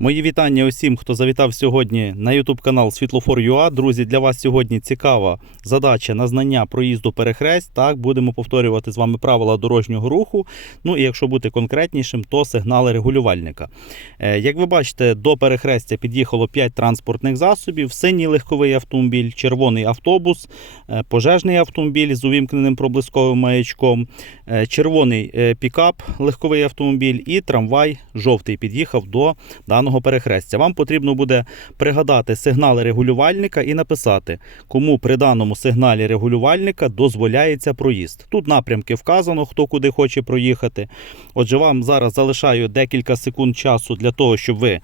Мої вітання усім, хто завітав сьогодні на YouTube канал Світлофор.ua. Друзі, для вас сьогодні цікава задача на знання проїзду перехресть. Так, будемо повторювати з вами правила дорожнього руху. Ну і якщо бути конкретнішим, то сигнали регулювальника. Е, Як ви бачите, до перехрестя під'їхало 5 транспортних засобів: синій легковий автомобіль, червоний автобус, е, пожежний автомобіль з увімкненим проблисковим маячком, е, червоний пікап, легковий автомобіль і трамвай жовтий під'їхав до даного перехрестя. Вам потрібно буде пригадати сигнали регулювальника і написати, кому при даному сигналі регулювальника дозволяється проїзд. Тут напрямки вказано, хто куди хоче проїхати. Отже, вам зараз залишаю декілька секунд часу для того, щоб ви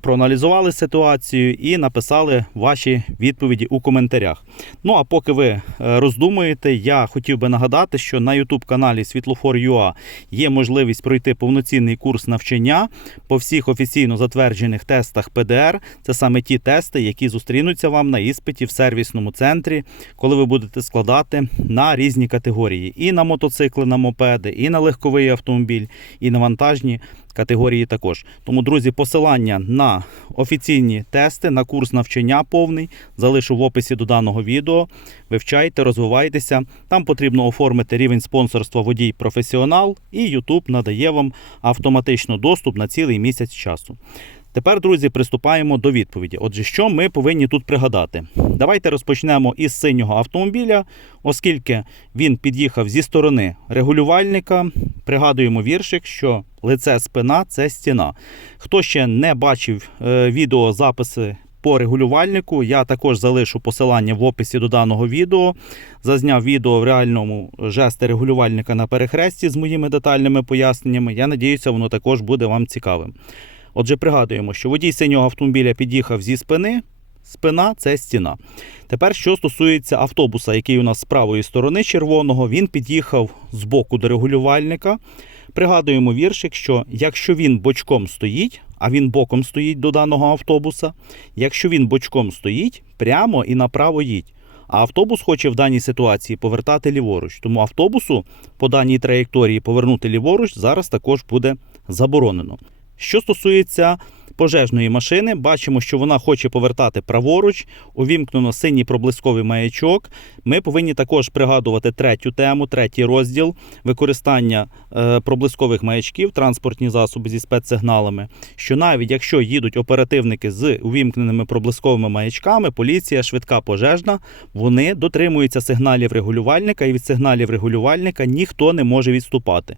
проаналізували ситуацію і написали ваші відповіді у коментарях. Ну а поки ви е, роздумуєте, я хотів би нагадати, що на YouTube каналі Світлофор.ua є можливість пройти повноцінний курс навчання по всіх офіційно затверджених тестах ПДР. Це саме ті тести, які зустрінуться вам на іспиті в сервісному центрі, коли ви будете складати на різні категорії: і на мотоцикли, на мопеди, і на легковий автомобіль, і на вантажні категорії також. Тому, друзі, посилання на офіційні тести, на курс навчання повний залишу в описі до даного відео. Вивчайте, розвивайтеся. Там потрібно оформити рівень спонсорства водій професіонал, і YouTube надає вам автоматично доступ на цілий місяць часу. Тепер, друзі, приступаємо до відповіді. Отже, що ми повинні тут пригадати? Давайте розпочнемо із синього автомобіля, оскільки він під'їхав зі сторони регулювальника. Пригадуємо віршик, що лице спина це стіна. Хто ще не бачив е, відеозаписи по регулювальнику, я також залишу посилання в описі до даного відео. Зазняв відео в реальному жесті регулювальника на перехресті з моїми детальними поясненнями. Я надіюся, воно також буде вам цікавим. Отже, пригадуємо, що водій синього автомобіля під'їхав зі спини. Спина це стіна. Тепер, що стосується автобуса, який у нас з правої сторони червоного, він під'їхав з боку до регулювальника. Пригадуємо віршик, що якщо він бочком стоїть, а він боком стоїть до даного автобуса, якщо він бочком стоїть, прямо і направо їдь. А автобус хоче в даній ситуації повертати ліворуч. Тому автобусу по даній траєкторії повернути ліворуч зараз також буде заборонено. Що стосується пожежної машини, бачимо, що вона хоче повертати праворуч, увімкнено синій проблисковий маячок. Ми повинні також пригадувати третю тему, третій розділ використання е, проблискових маячків, транспортні засоби зі спецсигналами. Що навіть якщо їдуть оперативники з увімкненими проблисковими маячками, поліція, швидка пожежна, вони дотримуються сигналів регулювальника, і від сигналів регулювальника ніхто не може відступати.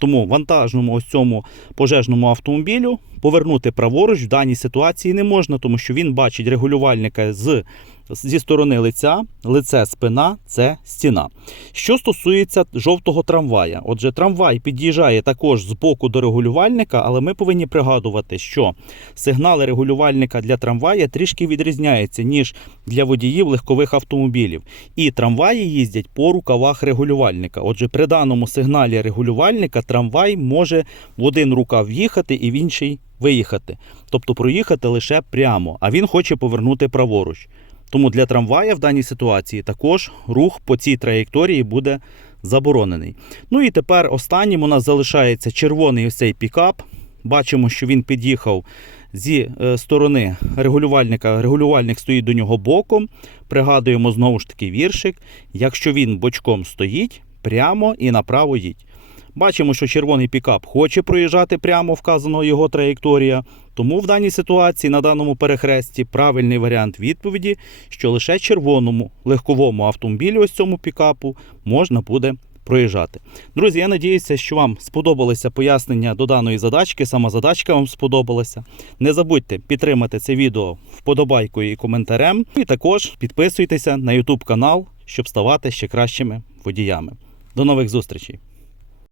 Тому вантажному ось цьому пожежному автомобілю. Повернути праворуч в даній ситуації не можна, тому що він бачить регулювальника з, зі сторони лиця, лице спина це стіна. Що стосується жовтого трамвая, отже, трамвай під'їжджає також з боку до регулювальника, але ми повинні пригадувати, що сигнали регулювальника для трамвая трішки відрізняються, ніж для водіїв легкових автомобілів. І трамваї їздять по рукавах регулювальника. Отже, при даному сигналі регулювальника трамвай може в один рукав їхати і в інший виїхати, тобто проїхати лише прямо, а він хоче повернути праворуч. Тому для трамвая в даній ситуації також рух по цій траєкторії буде заборонений. Ну і тепер останнім у нас залишається червоний ось цей пікап. Бачимо, що він під'їхав зі е, сторони регулювальника. Регулювальник стоїть до нього боком. Пригадуємо знову ж таки віршик. Якщо він бочком стоїть, прямо і направо їдь. Бачимо, що червоний пікап хоче проїжджати прямо вказано його траєкторія. Тому в даній ситуації на даному перехресті правильний варіант відповіді, що лише червоному легковому автомобілі, ось цьому пікапу, можна буде проїжджати. Друзі, я надіюся, що вам сподобалися пояснення до даної задачки. Сама задачка вам сподобалася. Не забудьте підтримати це відео вподобайкою і коментарем. І також підписуйтеся на YouTube канал, щоб ставати ще кращими водіями. До нових зустрічей!